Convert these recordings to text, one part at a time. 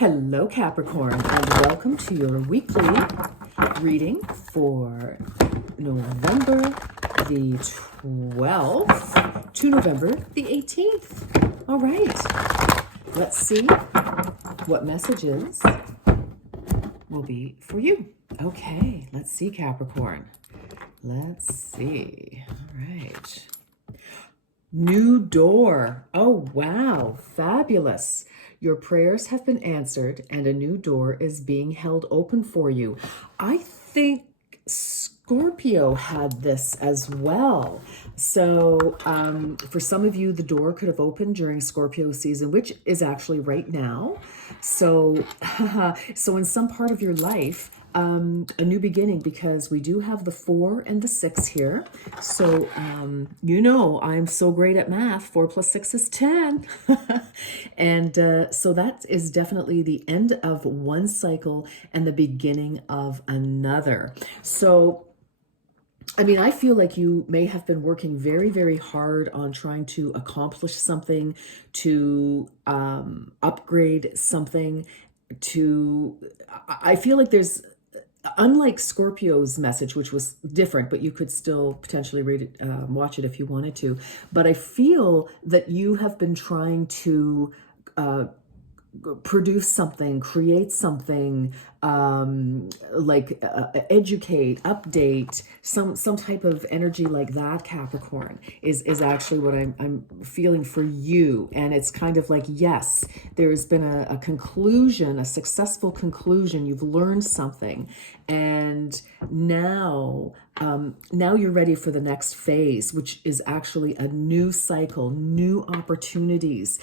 Hello, Capricorn, and welcome to your weekly reading for November the 12th to November the 18th. All right, let's see what messages will be for you. Okay, let's see, Capricorn. Let's see. All right. New door. Oh, wow. Fabulous. Your prayers have been answered and a new door is being held open for you. I think Scorpio had this as well. So for some of you, the door could have opened during Scorpio season, which is actually right now. So, so in some part of your life, a new beginning, because we do have the 4 and the 6 here. So, you know, I'm so great at math. 4 plus 6 is 10. And so that is definitely the end of one cycle and the beginning of another. So, I mean, I feel like you may have been working very, very hard on trying to accomplish something, to upgrade something, I feel like there's, unlike Scorpio's message, which was different, but you could still potentially read it, watch it if you wanted to. But I feel that you have been trying to produce something, create something, educate, update, some type of energy like that. Capricorn is actually what I'm feeling for you. And it's kind of like, yes, there has been a conclusion, a successful conclusion. You've learned something, and now you're ready for the next phase, which is actually a new cycle, new opportunities.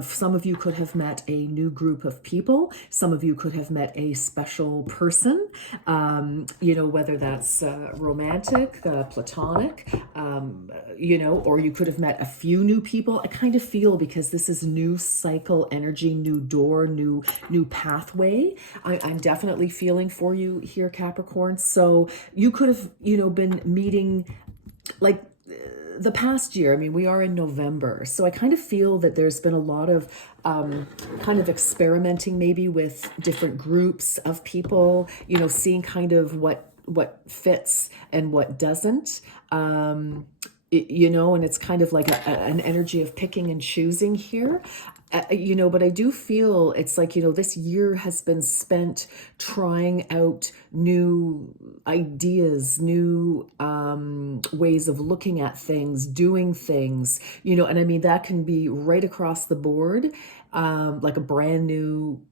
Some of you could have met a new group of people. Some of you could have met a special person, you know, whether that's romantic, platonic, you know, or you could have met a few new people. I kind of feel, because this is new cycle energy, new door, new pathway. I'm definitely feeling for you here, Capricorn. So you could have, you know, been meeting like the past year. I mean, we are in November, so I kind of feel that there's been a lot of kind of experimenting maybe with different groups of people, you know, seeing kind of what fits and what doesn't. You know, and it's kind of like an energy of picking and choosing here. You know, but I do feel it's like, you know, this year has been spent trying out new ideas, new ways of looking at things, doing things, you know, and I mean, that can be right across the board. Like a brand new,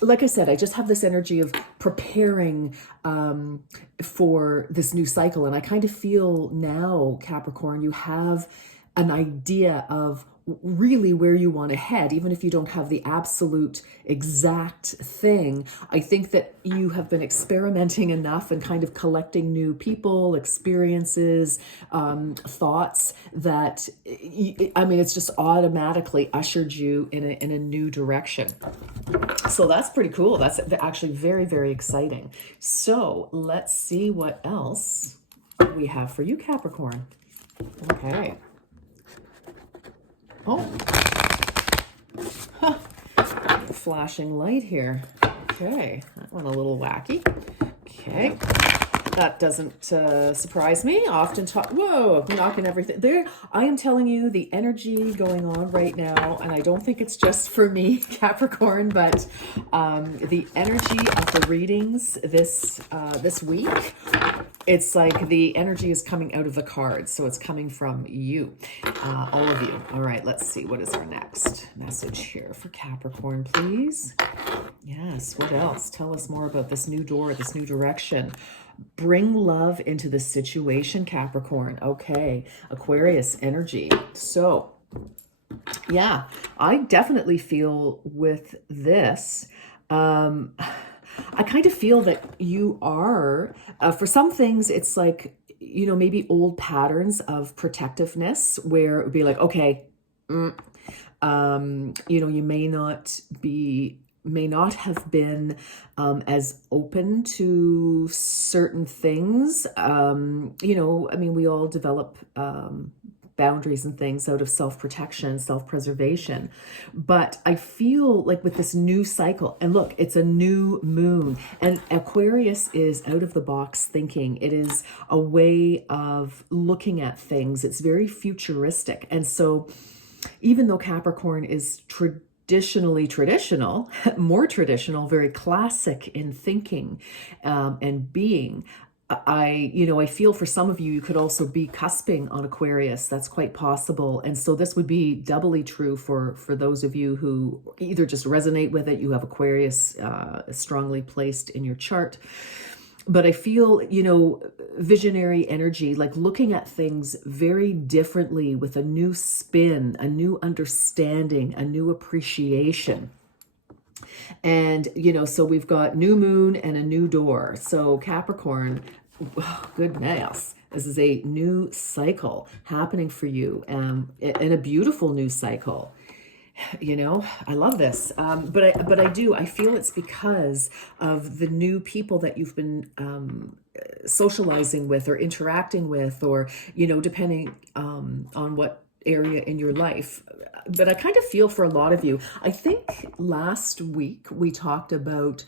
like I said, I just have this energy of preparing for this new cycle. And I kind of feel now, Capricorn, you have an idea of really where you want to head, even if you don't have the absolute exact thing. I think that you have been experimenting enough and kind of collecting new people, experiences, thoughts that, I mean, it's just automatically ushered you in a new direction. So that's pretty cool. That's actually very, very exciting. So let's see what else we have for you, Capricorn. Okay. Oh, huh. Flashing light here. Okay, that went a little wacky. Okay, that doesn't surprise me. Often whoa, knocking everything there. I am telling you, the energy going on right now, and I don't think it's just for me, Capricorn, but the energy of the readings this week. It's like the energy is coming out of the cards, so it's coming from you, all of you. All right, let's see. What is our next message here for Capricorn, please? Yes, what else? Tell us more about this new door, this new direction. Bring love into the situation, Capricorn. Okay, Aquarius energy. So, yeah, I definitely feel with this, I kind of feel that you are, for some things, it's like, you know, maybe old patterns of protectiveness where it would be like, okay, you know, you may not have been as open to certain things. You know, I mean, we all develop boundaries and things out of self-protection, self-preservation. But I feel like with this new cycle, and look, it's a new moon, and Aquarius is out of the box thinking. It is a way of looking at things. It's very futuristic. And so even though Capricorn is traditional, more traditional, very classic in thinking and being, I feel for some of you, you could also be cusping on Aquarius. That's quite possible. And so this would be doubly true for those of you who either just resonate with it, you have Aquarius strongly placed in your chart. But I feel, visionary energy, like looking at things very differently with a new spin, a new understanding, a new appreciation. And, so we've got new moon and a new door. So Capricorn, goodness, this is a new cycle happening for you, and a beautiful new cycle. I love this. But I feel it's because of the new people that you've been socializing with or interacting with, or, depending on what area in your life. But I kind of feel for a lot of you, I think last week we talked about,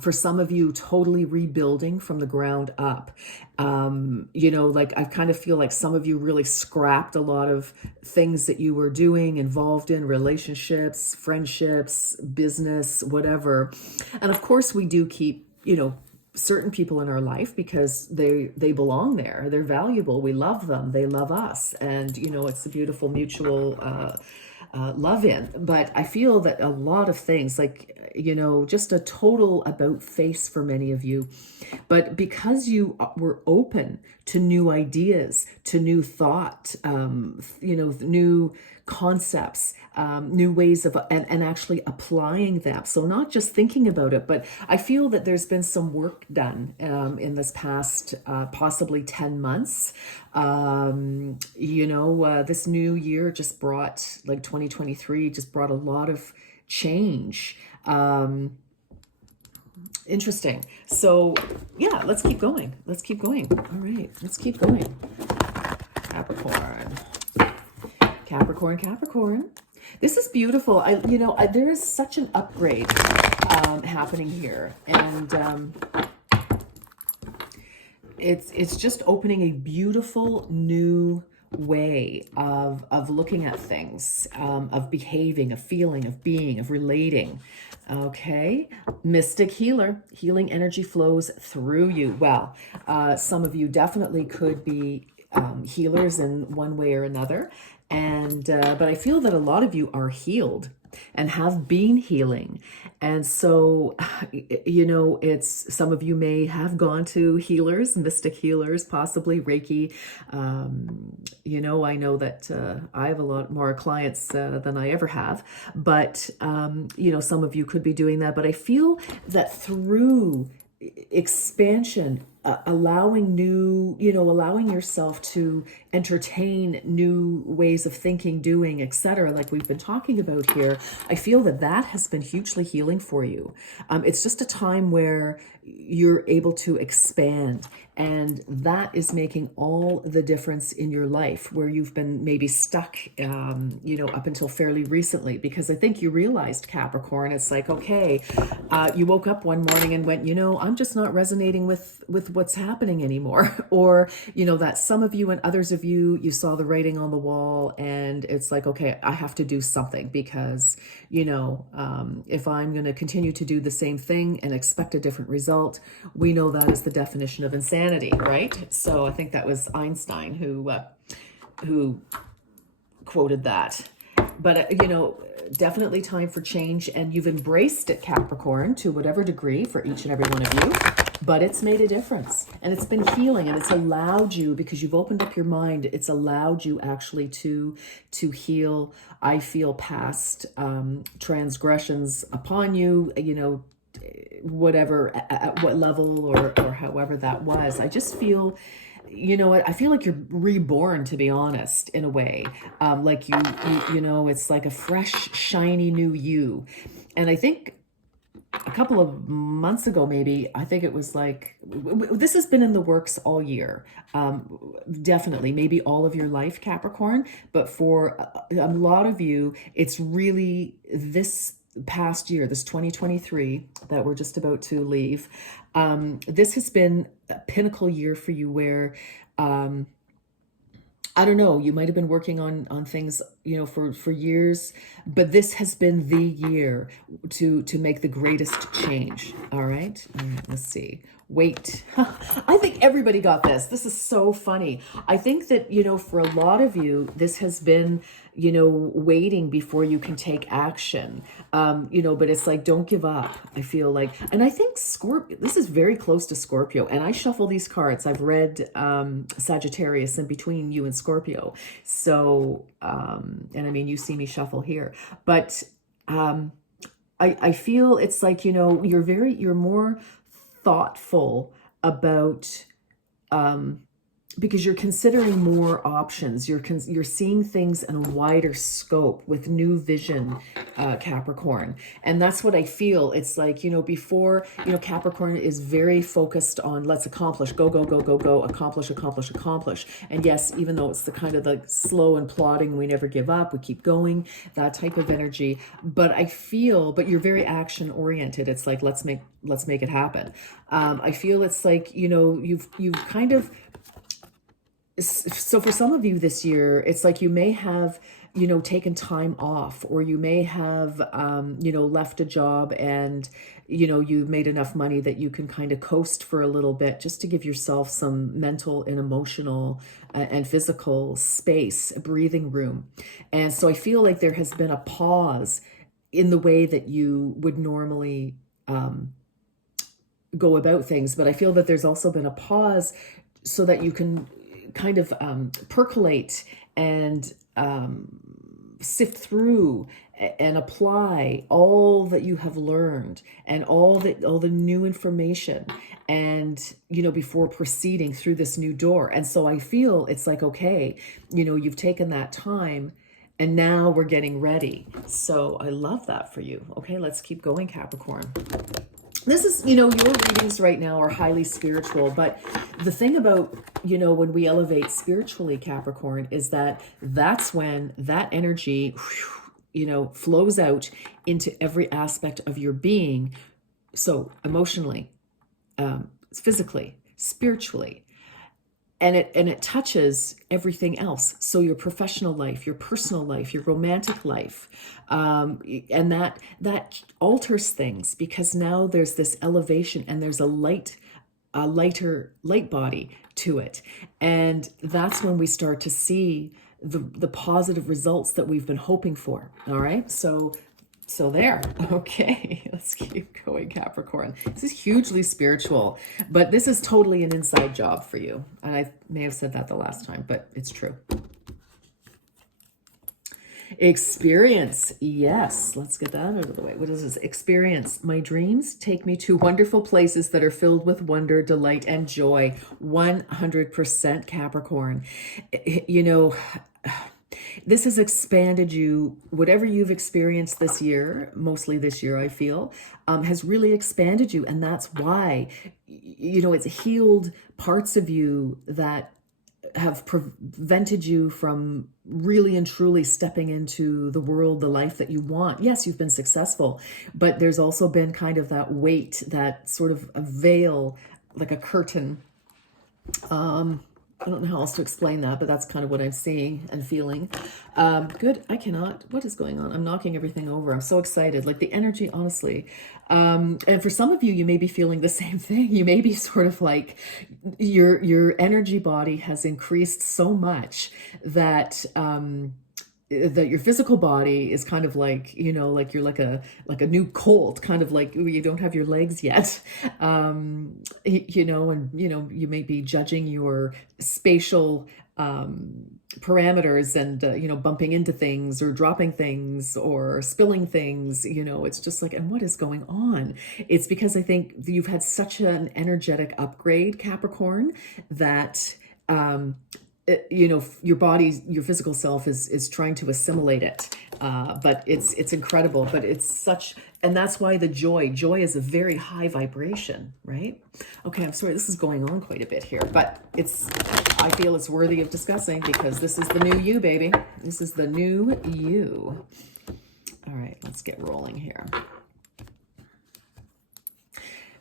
for some of you, totally rebuilding from the ground up. Like I kind of feel like some of you really scrapped a lot of things that you were doing, involved in relationships, friendships, business, whatever. And of course we do keep, certain people in our life because they belong there. They're valuable. We love them. They love us. And, it's a beautiful mutual love in. But I feel that a lot of things, like, just a total about face for many of you. But because you were open to new ideas, to new thought, new concepts, new ways of, and actually applying them. So not just thinking about it, but I feel that there's been some work done in this past possibly 10 months. This new year just brought, like 2023, just brought a lot of change. Interesting. So yeah, let's keep going. All right, let's keep going. Capricorn. This is beautiful. There is such an upgrade happening here, and it's just opening a beautiful new way of looking at things, of behaving, of feeling, of being, of relating. Okay, mystic healing energy flows through you. Well, some of you definitely could be healers in one way or another, and but I feel that a lot of you are healed and have been healing. And so, it's, some of you may have gone to healers, mystic healers, possibly Reiki. I know that I have a lot more clients than I ever have, but, some of you could be doing that. But I feel that through expansion, allowing yourself to entertain new ways of thinking, doing, etc., like we've been talking about here, I feel that has been hugely healing for you. It's just a time where you're able to expand, and that is making all the difference in your life, where you've been maybe stuck, up until fairly recently. Because I think you realized, Capricorn, it's like, okay, you woke up one morning and went, I'm just not resonating with what's happening anymore. Or, that some of you and others of you saw the writing on the wall, and it's like, okay, I have to do something, because, if I'm going to continue to do the same thing and expect a different result, we know that is the definition of insanity, right? So I think that was Einstein who quoted that. But, definitely time for change, and you've embraced it, Capricorn, to whatever degree for each and every one of you. But it's made a difference, and it's been healing, and it's allowed you, because you've opened up your mind, it's allowed you actually to heal, I feel, past transgressions upon you, whatever, at what level or however that was. I just feel, I feel like you're reborn, to be honest, in a way. Like you it's like a fresh, shiny new you. And I think a couple of months ago, maybe, I think it was like, this has been in the works all year. Definitely, maybe all of your life, Capricorn, but for a lot of you, it's really this past year, this 2023 that we're just about to leave. This has been a pinnacle year for you where, I don't know, you might have been working on things, for years, but this has been the year to make the greatest change. All right. Let's see. Wait. I think everybody got this. This is so funny. I think that, for a lot of you, this has been, waiting before you can take action. But it's like, don't give up. I feel like, and I think Scorpio, this is very close to Scorpio. And I shuffle these cards. I've read Sagittarius in between you and Scorpio. So, and I mean, you see me shuffle here, but I feel it's like, you're more thoughtful about, because you're considering more options. You're seeing things in a wider scope with new vision, Capricorn. And that's what I feel. It's like, before, Capricorn is very focused on let's accomplish, go, go, go, go, go, accomplish, accomplish, accomplish. And yes, even though it's the kind of like slow and plodding, we never give up, we keep going, that type of energy. But but you're very action oriented. It's like, let's make it happen. I feel it's like, you've kind of, so for some of you this year, it's like you may have, taken time off, or you may have, left a job and, you've made enough money that you can kind of coast for a little bit just to give yourself some mental and emotional and physical space, breathing room. And so I feel like there has been a pause in the way that you would normally go about things. But I feel that there's also been a pause so that you can kind of percolate and sift through and apply all that you have learned and all the new information, and before proceeding through this new door. And so I feel it's like, okay, you've taken that time and now we're getting ready. So I love that for you. Okay, let's keep going, Capricorn. This is, your readings right now are highly spiritual, but the thing about, when we elevate spiritually, Capricorn, is that's when that energy, flows out into every aspect of your being. So emotionally, physically, spiritually, and it touches everything else. So your professional life, your personal life, your romantic life, and that alters things, because now there's this elevation and there's a lighter light body to it, and that's when we start to see the positive results that we've been hoping for. All right, so there. Okay, let's keep going, Capricorn. This is hugely spiritual, but this is totally an inside job for you. And I may have said that the last time, but it's true. Experience. Yes, let's get that out of the way. What is this? Experience. My dreams take me to wonderful places that are filled with wonder, delight, and joy. 100% Capricorn. This has expanded you. Whatever you've experienced this year, mostly this year, I feel, has really expanded you. And that's why, it's healed parts of you that have prevented you from really and truly stepping into the world, the life that you want. Yes, you've been successful, but there's also been kind of that weight, that sort of a veil, like a curtain. I don't know how else to explain that, but that's kind of what I'm seeing and feeling. Good. What is going on? I'm knocking everything over. I'm so excited. Like the energy, honestly. And for some of you, you may be feeling the same thing. You may be sort of like your energy body has increased so much that, that your physical body is kind of like, like you're like a new colt, kind of like you don't have your legs yet, and you may be judging your spatial parameters and bumping into things or dropping things or spilling things. It's just like, and what is going on? It's because I think you've had such an energetic upgrade, Capricorn, that your body, your physical self is trying to assimilate it. But it's incredible, but it's such, and that's why the joy is a very high vibration, right? Okay, I'm sorry, this is going on quite a bit here, but I feel it's worthy of discussing because this is the new you, baby. This is the new you. All right, let's get rolling here.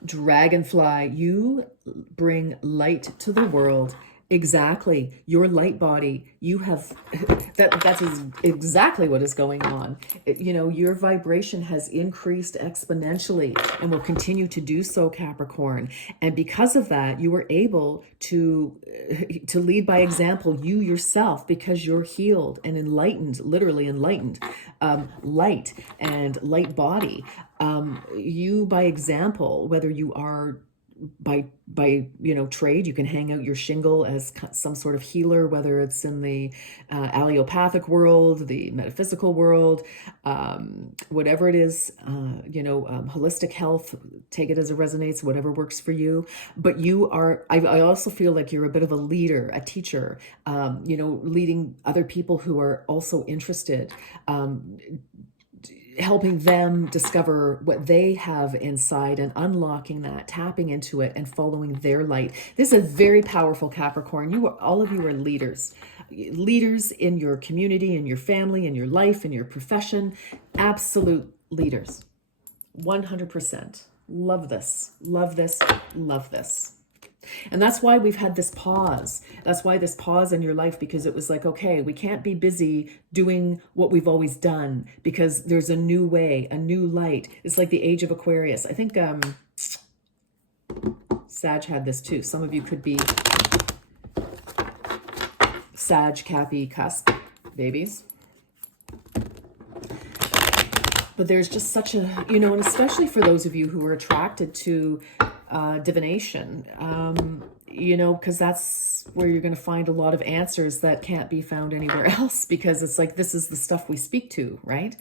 Dragonfly, you bring light to the world. Exactly. Your light body, you have, that's exactly what is going on. Your vibration has increased exponentially and will continue to do so, Capricorn. And because of that, you were able to lead by example, you yourself, because you're healed and enlightened, literally enlightened, light and light body. You by example, whether you are by trade, you can hang out your shingle as some sort of healer, whether it's in the allopathic world, the metaphysical world, whatever it is, holistic health, take it as it resonates, whatever works for you. But you are, I also feel like you're a bit of a leader, a teacher, leading other people who are also interested, helping them discover what they have inside and unlocking that, tapping into it and following their light. This is a very powerful Capricorn. All of you are leaders in your community, in your family, in your life, in your profession, absolute leaders, 100%. Love this, love this, love this. And that's why we've had this pause. That's why this pause in your life, because it was like, okay, we can't be busy doing what we've always done because there's a new way, a new light. It's like the age of Aquarius. I think Sag had this too. Some of you could be Sag, Cappy, cusp babies. But there's just such a, and especially for those of you who are attracted to divination, because that's where you're going to find a lot of answers that can't be found anywhere else, because it's like, this is the stuff we speak to, right?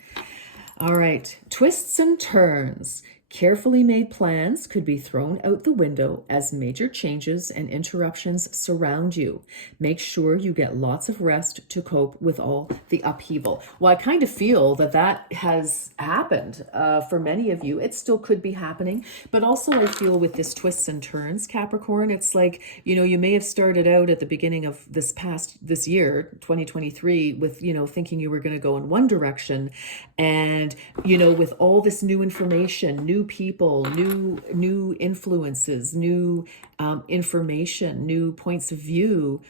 All right, twists and turns. Carefully made plans could be thrown out the window as major changes and interruptions surround you. Make sure you get lots of rest to cope with all the upheaval. Well, I kind of feel that has happened for many of you. It still could be happening, but also I feel with this twists and turns, Capricorn, it's like, you may have started out at the beginning of this year, 2023, with, thinking you were going to go in one direction. And, with all this new information, new people, new influences, new information, new points of view,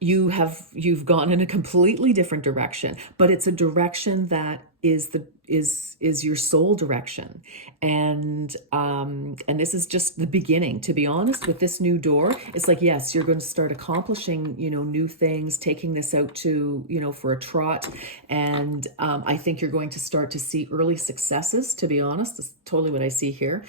you've gone in a completely different direction, but it's a direction that is your soul direction. And this is just the beginning, to be honest. With this new door, it's like, yes, you're going to start accomplishing, new things, taking this out to, for a trot. And I think you're going to start to see early successes, to be honest. That's totally what I see here.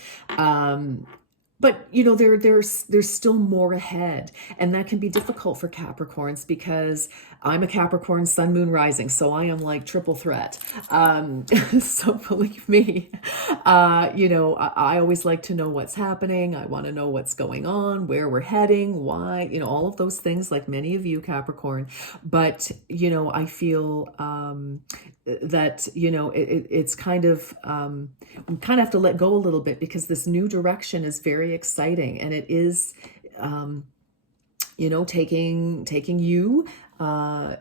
But, there's still more ahead, and that can be difficult for Capricorns because I'm a Capricorn sun, moon, rising. So I am like triple threat. So believe me, I always like to know what's happening. I want to know what's going on, where we're heading, why, all of those things, like many of you, Capricorn. But, I feel that, it's kind of, we kind of have to let go a little bit because this new direction is very exciting, and it is taking you there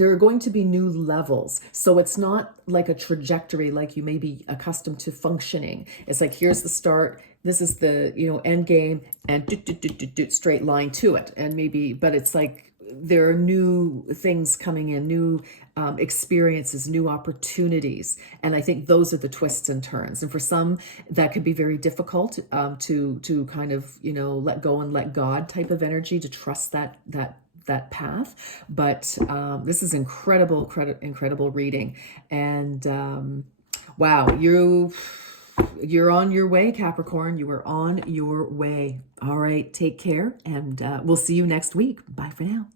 are going to be new levels. So it's not like a trajectory like you may be accustomed to functioning. It's like, here's the start, this is the end game, and straight line to it. And maybe, but it's like there are new things coming in, new experiences, new opportunities. And I think those are the twists and turns. And for some, that could be very difficult to kind of, let go and let God type of energy, to trust that path. But this is incredible reading. And wow, you're on your way, Capricorn. You are on your way. All right, take care, and we'll see you next week. Bye for now.